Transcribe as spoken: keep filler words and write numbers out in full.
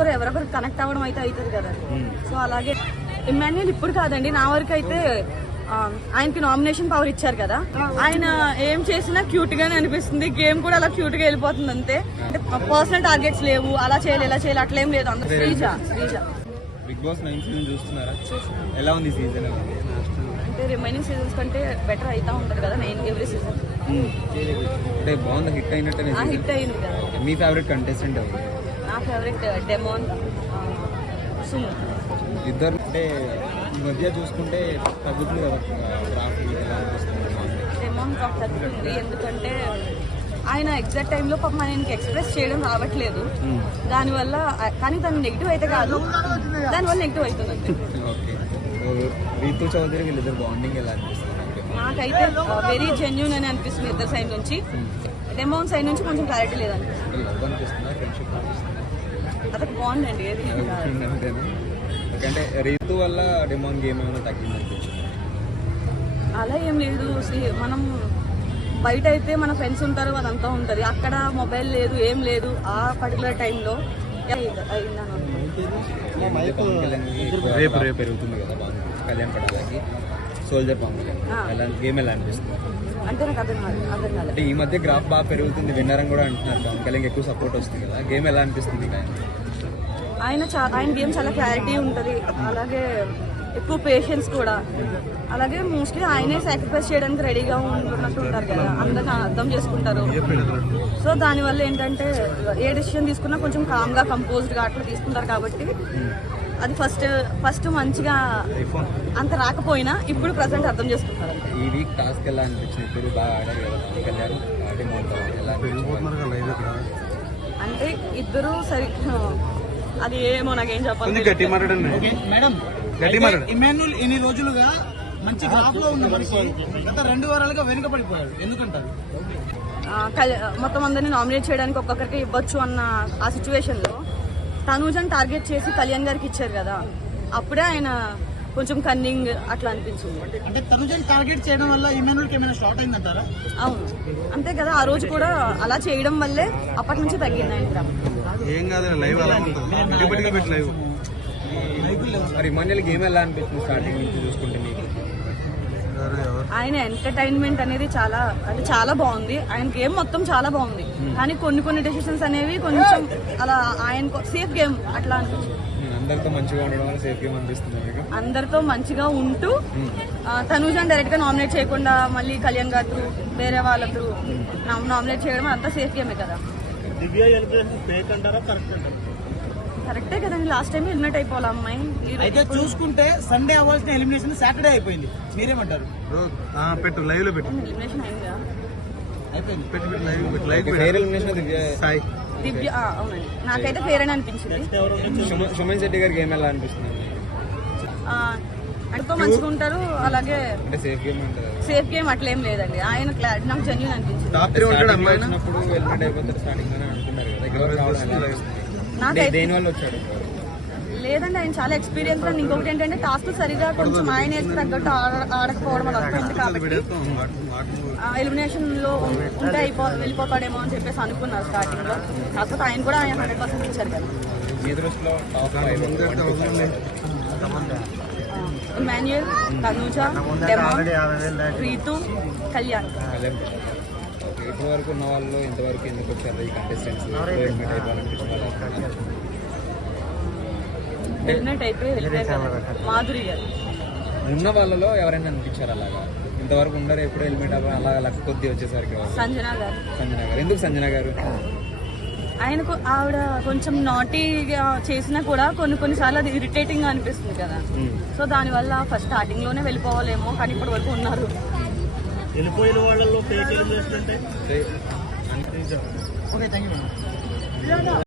ఎవరికొకరు ఎవరొకరు connect అవ్వడం అయితే అవుతుంది కదా. సో అలాగే ఇమాన్యుయల్ ఇప్పుడు కాదండి, నా వరకు అయితే ఆయనకి నామినేషన్ పవర్ ఇచ్చారు కదా, ఆయన ఏం చేసినా క్యూట్ గానే అనిపిస్తుంది. గేమ్ కూడా అలా క్యూట్ గా వెళ్ళిపోతుంది అంతే. అంటే పర్సనల్ టార్గెట్స్ లేవు, అలా చేయాలి ఇలా చేయాలి అట్లేం లేదు. అందరూ Sreeja Sreeja Bigg Boss nine season చూస్తున్నారా? ఎలా ఉంది సీజన్? అంటే రిమైనింగ్ సీజన్స్ కంటే బెటర్ అవుతా ఉంటారు కదా నైన్ ఎవ్రీ సీజన్. అంటే బాగుంది, హిట్ అయినట్టు హిట్ అయింది కదా. మీ ఫేవరెట్ కంటెస్టెంట్ ఎవరు? నా ఫేవరెట్ డెమోన్, సుము. ఇద్దరు అంటే ఈ మధ్య చూసుకుంటే తగ్గుతుంది కదా ట్రాఫిక్, ఎలా అనిపిస్తుంది? డెమోన్ టాక్ తగ్గుతుంది, ఎందుకంటే ఆయన ఎగ్జాక్ట్ టైంలో పాపం ఆయనకి ఎక్స్ప్రెస్ చేయడం రావట్లేదు. దానివల్ల కానీ తను నెగిటివ్ అయితే కాదు, దానివల్ల నెగిటివ్ అవుతుంది అంతే. ఓకే, రీతు చౌదరి వీళ్ళిద్దరు బాండింగ్ ఎలా అనిపిస్తుంది? నాకైతే వెరీ జెన్యూన్ అని అనిపిస్తుంది ఇద్దరు సైడ్ నుంచి. డెమోన్ సైడ్ నుంచి కొంచెం క్లారిటీ లేదనిపిస్తుంది. అదొక బాగుందండి. ఏది అంటే రీతు వల్ల డెమోన్ గేమ్ ఏమైనా తగ్గింది అనిపించింది? అలా ఏం లేదు. మనం బయట అయితే మన ఫ్రెండ్స్ ఉంటారు, అదంతా ఉంటుంది. అక్కడ మొబైల్ లేదు, ఏం లేదు ఆ పర్టికులర్ టైంలో. రేపు రేపు పెరుగుతుంది కదా కళ్యాణ్ పడాలకి సోల్జర్ పవన్ గేమ్ ఎలా అనిపిస్తుంది? అంటే నాకు అర్థం కాదు అర్థం కాదు అంటే ఈ మధ్య గ్రాఫ్ బాగా పెరుగుతుంది, విన్నర్ అని కూడా అంటున్నారు. పవన్ కళ్యాణ్ ఎక్కువ సపోర్ట్ వస్తుంది కదా, గేమ్ ఎలా అనిపిస్తుంది? ఆయన ఆయన గేమ్ చాలా క్లారిటీ ఉంటుంది, అలాగే ఎక్కువ పేషెన్స్ కూడా. అలాగే మోస్ట్లీ ఆయనే సాక్రిఫైస్ చేయడానికి రెడీగా ఉంటున్నట్టు ఉంటారు కదా, అందరికీ అర్థం చేసుకుంటారు. సో దానివల్ల ఏంటంటే ఏ డెసిషన్ తీసుకున్నా కొంచెం కామ్గా కంపోజ్డ్గా అట్లా తీసుకుంటారు. కాబట్టి అది ఫస్ట్ ఫస్ట్ మంచిగా అంత రాకపోయినా ఇప్పుడు ప్రజెంట్ అర్థం చేసుకుంటారు. ఈ వీక్ టాస్క్ ఎలా అనిపించింది? ఇప్పుడు బాగా ఆడారు అంటే ఇద్దరు సరి అది ఏమో నాకేం చెప్పాలి. మేడం ఇమాన్యుయల్ ఎన్ని రోజులుగా మంచి గ్రాఫ్ లో ఉన్న మనిషి గత రెండు వారాలుగా వెనుకబడిపోయాడు, ఎందుకంటారు? మొత్తం అందరినీ నామినేట్ చేయడానికి ఒక్కొక్కరికి ఇవ్వచ్చు అన్న ఆ సిచ్యువేషన్ లో తనూజన్ టార్గెట్ చేసి కళ్యాణ్ గారికి ఇచ్చారు కదా, అప్పుడే ఆయన కొంచెం కన్నింగ్ అట్లా అనిపించింది. అంటే తనూజన్ టార్గెట్ చేయడం వల్ల ఇమాన్యుయల్కి ఏమైనా షార్ట్ అయిందంటారా? అవును అంతే కదా, ఆ రోజు కూడా అలా చేయడం వల్లే అప్పటి నుంచి తగ్గింది ఆయన. ఏం కాదు లైవ్ అలా లైవ్ మరి ఇమాన్యుయల్ గేమ్ ఎలా అనిపిస్తుంది స్టార్టింగ్ నుంచి చూసుకుంటే మీకు? ఆయన ఎంటర్టైన్మెంట్ అనేది చాలా అంటే చాలా బాగుంది. ఆయన గేమ్ మొత్తం చాలా బాగుంది, కానీ కొన్ని కొన్ని డెసిషన్స్ అనేవి కొంచెం అలా ఆయన సేఫ్ గేమ్ అట్లా అనిపించింది. అందరితో మంచిగా ఉండడం వల్ల సేఫ్ గేమ్ అనిపిస్తుంది. అందరితో మంచిగా ఉంటూ తనూజన్ డైరెక్ట్ గా నామినేట్ చేయకుండా మళ్ళీ కళ్యాణ్ గారు త్రూ వేరే వాళ్ళ త్రూ నామినేట్ చేయడం అంతా సేఫ్ గేమే కదా. కరెక్టే కదండి, లాస్ట్ టైం ఎలిమినేట్ అయిపోవాలి అమ్మాయి. అయితే చూసుకుంటే సండే అవ్వాల్సిన ఎలిమినేషన్ సాటర్డే అయిపోయింది, మీరేమంటారు? పెట్టు లైవ్ లో పెట్టు. ఎలిమినేషన్ అయిందా? దివ్య అవునండి, నాకైతే ఫేర్ అని అనిపించింది. సుమన్ శెట్టి గారి గేమ్ ఎలా అనిపిస్తుంది? ఆయనతో మంచిగా ఉంటారు, అలాగే సేఫ్ గేమ్ సేఫ్ గేమ్ అట్లేం లేదండి. ఆయన నాకు జెన్యూన్ అనిపించింది. లేదండి, ఆయన చాలా ఎక్స్పీరియన్స్ అండ్ ఇంకొకటి ఏంటంటే టాస్క్ సరిగా కొంచెం ఆయన వేసి తగ్గట్టు ఆడకపోవడం వల్ల వస్తుంది. కాబట్టి ఎలిమినేషన్ లో ఉంటే అయిపో వెళ్ళిపోతాడేమో అని చెప్పేసి అనుకున్నారు స్టార్టింగ్ లో. కాకపోతే ఆయన కూడా ఆయన హండ్రెడ్ పర్సెంట్ ఇచ్చారు కదా. ఇమాన్యుయల్, తనూజ, డెమోన్, రీతు, కళ్యాణ్. ఇప్పటి వరకు ఉన్న వాళ్ళు ఇంతవరకు ఎందుకు వచ్చారు ఈ కంటెస్టెంట్స్? ఎలిమినేట్ అయిపోయి మాధురి గారు ఉన్న వాళ్ళలో ఎవరైనా అనిపించారు అలాగా? ఇంతవరకు ఉండరు, ఎప్పుడు ఎలిమినేట్ అవ్వాలి అలా లక్ కొద్ది వచ్చేసరికి. సంజన గారు. సంజన గారు ఎందుకు? సంజన గారు ఆయనకు ఆవిడ కొంచెం నాటీగా చేసినా కూడా కొన్ని కొన్నిసార్లు అది ఇరిటేటింగ్ గా అనిపిస్తుంది కదా. సో దానివల్ల ఫస్ట్ స్టార్టింగ్ లోనే వెళ్ళిపోవాలేమో, కానీ ఇప్పటి వరకు ఉన్నారు. వెళ్ళిపోయిన వాళ్ళలో